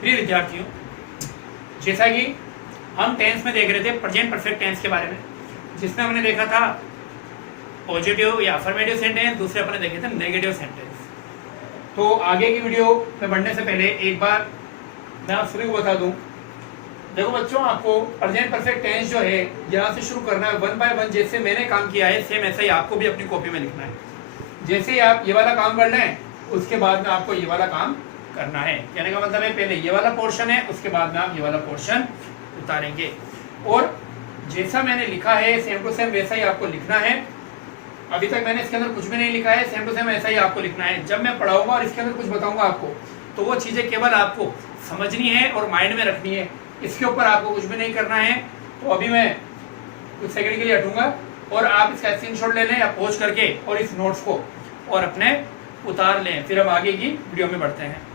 प्रिय विद्यार्थियों, जैसा कि हम टेंस में देख रहे थे प्रेजेंट परफेक्ट टेंस के बारे में, जिसमें हमने देखा था पॉजिटिव या अफर्मेटिव सेंटेंस, दूसरे अपने देखे थे नेगेटिव सेंटेंस। तो आगे की वीडियो में बढ़ने से पहले एक बार मैं आप सभी को बता दूं, देखो बच्चों, आपको प्रेजेंट परफेक्ट टेंस जो है यहाँ से शुरू करना है, 1 बाय 1 जैसे मैंने काम किया है सेम ऐसा ही आपको भी अपनी कॉपी में लिखना है। जैसे ही आप ये वाला काम कर लें उसके बाद में आपको ये वाला काम करना है। कहने का मतलब है पहले ये वाला पोर्शन है, उसके बाद में आप ये वाला पोर्शन उतारेंगे और जैसा मैंने लिखा है सेम टू सेम वैसा ही आपको लिखना है। अभी तक मैंने इसके अंदर कुछ भी नहीं लिखा है, सेम टू सेम ऐसा ही आपको लिखना है। जब मैं पढ़ाऊंगा और इसके अंदर कुछ बताऊंगा आपको, तो वो चीजें केवल आपको समझनी है और माइंड में रखनी है, इसके ऊपर आपको कुछ भी नहीं करना है। तो अभी मैं कुछ सेकंड के लिए हटूंगा और आप इसका स्क्रीनशॉट ले लें या पोस्ट करके और इस नोट्स को और अपने उतार लें, फिर हम आगे की वीडियो में बढ़ते हैं।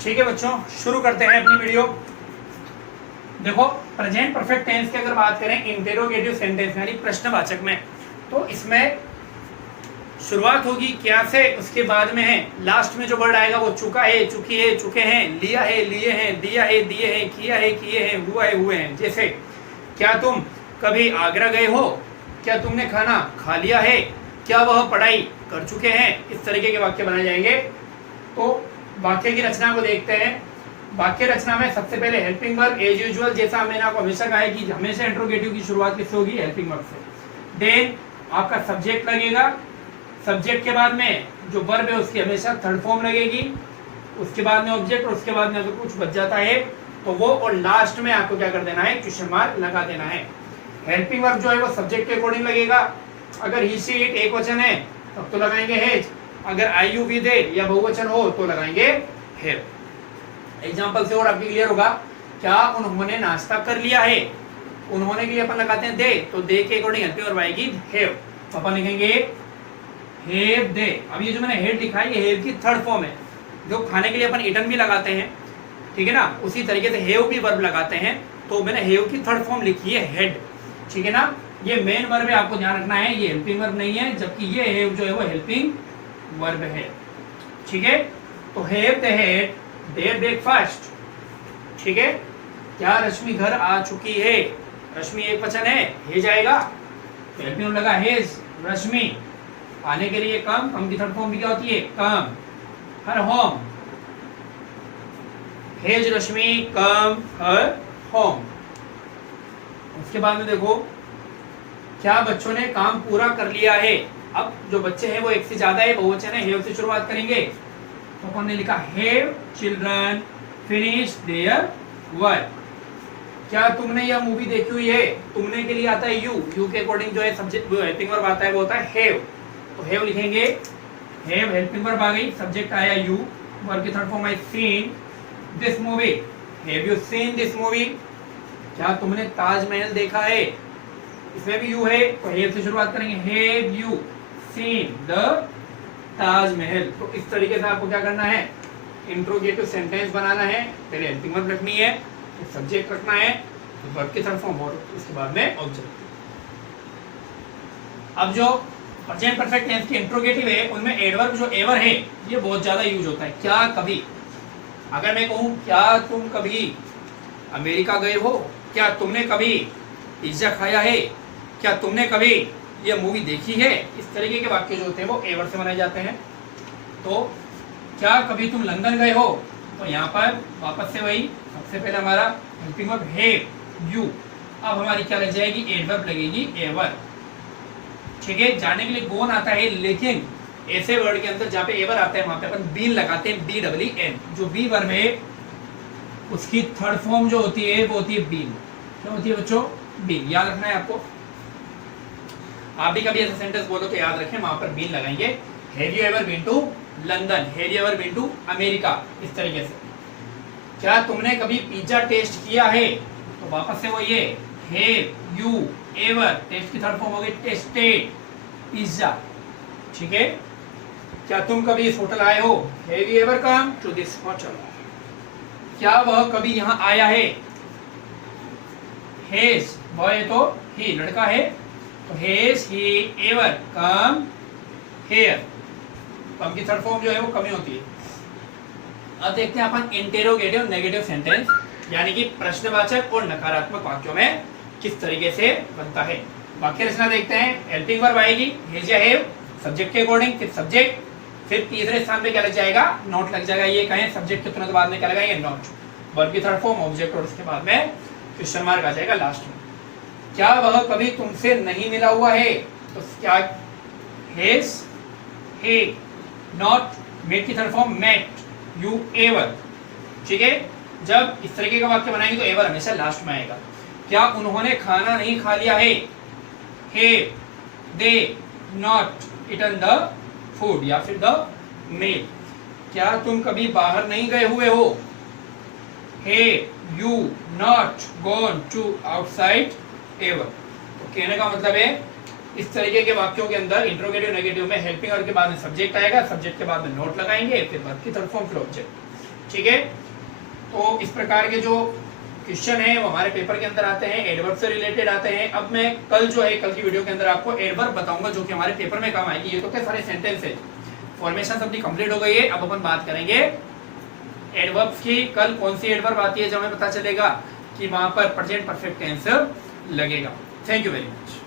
ठीक है बच्चों, शुरू करते हैं अपनी वीडियो। देखो, प्रेजेंट परफेक्ट टेंस की अगर बात करें इंटेरोगेटिव सेंटेंस यानी प्रश्नवाचक में, तो इसमें शुरुआत होगी क्या से, उसके बाद में है लास्ट में जो वर्ड आएगा वो चुका है, चुकी है, चुके हैं, लिया है, लिए हैं, दिया है, दिए हैं, किया है, किए हैं, हुआ है, हुए हैं। जैसे क्या तुम कभी आगरा गए हो, क्या तुमने खाना खा लिया है, क्या वह पढ़ाई कर चुके हैं। इस तरीके के वाक्य बनाए जाएंगे। तो वाक्य की रचना को देखते हैं। वाक्य रचना में सबसे पहले हेल्पिंग वर्ब एज यूजुअल, जैसा मैंने आपको हमेशा कहा है कि हमेशा इंट्रोगेटिव की शुरुआत किससे होगी, हेल्पिंग वर्ब से। देन आपका सब्जेक्ट लगेगा, सब्जेक्ट के बाद में जो वर्ब है उसकी हमेशा थर्ड फॉर्म लगेगी, उसके बाद में ऑब्जेक्ट और उसके बाद में अगर कुछ बच जाता है तो वो, और लास्ट में आपको क्या कर देना है, क्वेश्चन मार्क लगा देना है। हेल्पिंग वर्ब जो है वो सब्जेक्ट के अकॉर्डिंग लगेगा। अगर ही सी इट एक वचन है तब तो लगाएंगे हेज, अगर आई यू वी दे या बहुवचन हो तो लगाएंगे हैव। एग्जांपल से और आपको क्लियर होगा। क्या उन्होंने नाश्ता कर लिया है, उन्होंने के लिए अपन लगाते हैं दे, तो दे के अकॉर्डिंग हेल्पिंग वर्ब आएगी हैव, तो अपन लिखेंगे हैव दे। अब ये जो मैंने हेड लिखा है ये हैव की थर्ड फॉर्म है। जो खाने के लिए अपन ईटन भी लगाते हैं, ठीक है ना, उसी तरीके से हैव भी वर्ब लगाते हैं। तो मैंने हैव की थर्ड फॉर्म लिखी है हेड, ठीक है ना। ये मेन वर्ब है, आपको ध्यान रखना है, ये हेल्पिंग वर्ब नहीं है, जबकि ये हैव जो है वो हेल्पिंग वर्ब है, ठीक है। तो have the had there breakfast, ठीक है। क्या रश्मि घर आ चुकी है, रश्मि एक वचन है, हे जाएगा तो हेल्पिंग वर्ब लगा हेज। रश्मि आने के लिए कम, कम की थर्ड फॉर्म भी क्या होती है, कम। हर होम, हेज रश्मि कम हर होम। उसके बाद में देखो, क्या बच्चों ने काम पूरा कर लिया है। अब जो बच्चे हैं वो एक से ज्यादा है, बहुवचन है, हैव से शुरुआत करेंगे। तो अपन ने लिखा have children finished their work. क्या तुमने यह मूवी देखी हुई है, तुमने के लिए आता है यू, यू के अकॉर्डिंग जो है सब्जेक्ट वो हेल्पिंग वर्ब आता है वो होता है हैव। तो हैव लिखेंगे, हैव हेल्पिंग वर्ब आ गई, सब्जेक्ट आया यू, वर्ब की third form I seen this movie, have you seen this movie. क्या तुमने ताजमहल देखा है, इसमें भी यू है तो हैव से शुरुआत करेंगे, have you seen the Taj Mahal. तो इस तरीके से आपको क्या करना है, इंट्रोगेटिव सेंटेंस बनाना है। पहले हेल्पिंग वर्ब रखनी है, सब्जेक्ट रखना है, तो वर्ब की थर्ड फॉर्म और उसके बाद में ऑब्जेक्ट। अब जो प्रेजेंट परफेक्ट टेंस की इंट्रोगेटिव है उनमें एडवर्ब जो एवर है ये बहुत ज्यादा यूज होता है। क्या कभी, अगर मैं कहूं क्या तुम कभी अमेरिका गए हो, क्या तुमने कभी पिज्जा खाया है, क्या तुमने कभी ये मूवी देखी है, इस तरीके के वाक्य जो होते हैं वो एवर से बनाए जाते हैं। तो क्या कभी तुम लंदन गए हो, तो यहाँ पर वापस से वही, सबसे पहले हमारा हेल्पिंग वर्ब हैव यू, अब हमारी क्या लग जाएगी, एडवर्ब लगेगी एवर, ठीक है। जाने के लिए गोन आता है, लेकिन ऐसे वर्ड के अंदर जहाँ पे एवर आता है वहां पे अपन बीन लगाते हैं, बी डबल ई एन। जो बी वर्ब है उसकी थर्ड फॉर्म जो होती है वो होती है बीन। क्या होती है बच्चों, बीन। याद रखना है आपको, आप भी कभी ऐसा सेंटेंस बोलो तो याद रखें, वहां पर बीन लगाएंगे। Have you ever been to London, have you ever been to America, इस तरीके से। क्या तुमने कभी पिज्जा टेस्ट किया है, तो वापस से वो ये हैव यू एवर, टेस्ट की थर्ड फॉर्म हो गई टेस्टेड पिज्जा, ठीक है, क्या तुम कभी इस होटल आए हो? Have you ever come to this hotel? क्या वह कभी यहाँ आया है? हैज, वह है तो ही, लड़का है तो has he ever come here? Come की थर्ड फॉर्म जो है वो कमी होती है। अब देखते हैं अपन इंटेरोगेटिव नेगेटिव सेंटेंस, यानी कि प्रश्नवाचक और नकारात्मक वाक्यों में किस तरीके से बनता है। वाक्य रचना देखते हैं। हेल्पिंग वर्ब आएगी हैज या हैव, सब्जेक्ट के अकॉर्डिंग, फिर सब्जेक्ट, फिर तीसरे स्थान पे क्या लग जाएगा? नॉट लग जाएगा। ये कहें सब्जेक्ट के तुरंत बाद में क्या लगाएंगे? नॉट। वर्ब की थर्ड फॉर्म ऑब्जेक्ट और उसके बाद में क्वेश्चन मार्क आ जाएगा लास्ट में। क्या वह कभी तुमसे नहीं मिला हुआ है? तो क्या हैज, हे, नॉट, मेट की third form met, you ever. ठीक है, जब इस तरीके का वाक्य बनाएंगे तो एवर हमेशा लास्ट में आएगा। क्या उन्होंने खाना नहीं खा लिया है? Have, they not eaten the food, या फिर द मील। क्या तुम कभी बाहर नहीं गए हुए हो? Have, you not gone to outside ever. तो कहने का मतलब है इस तरीके के वाक्यों के अंदर इंट्रोगेटिव नेगेटिव में हेल्पिंग वर्ब के बाद में सब्जेक्ट आएगा, सब्जेक्ट के बाद में नोट लगाएंगे, फिर वर्ब की थर्ड फॉर्म, फिर ऑब्जेक्ट। ठीक है, तो इस प्रकार के जो क्वेश्चन है वो हमारे पेपर के अंदर आते हैं, एडवर्ब से रिलेटेड आते हैं। अब मैं कल जो है, कल की वीडियो के अंदर आपको एडवर्ब बताऊंगा जो कि हमारे पेपर में काम आएगी। ये तो क्या सारे सेंटेंस है, फॉर्मेशन अपनी कंप्लीट हो गई है। अब अपन बात करेंगे एडवर्ब्स की। कल कौन सी एडवर्ब आती है जब हमें पता चलेगा कि वहां पर प्रेजेंट परफेक्ट टेंस लगेगा। Thank you very much.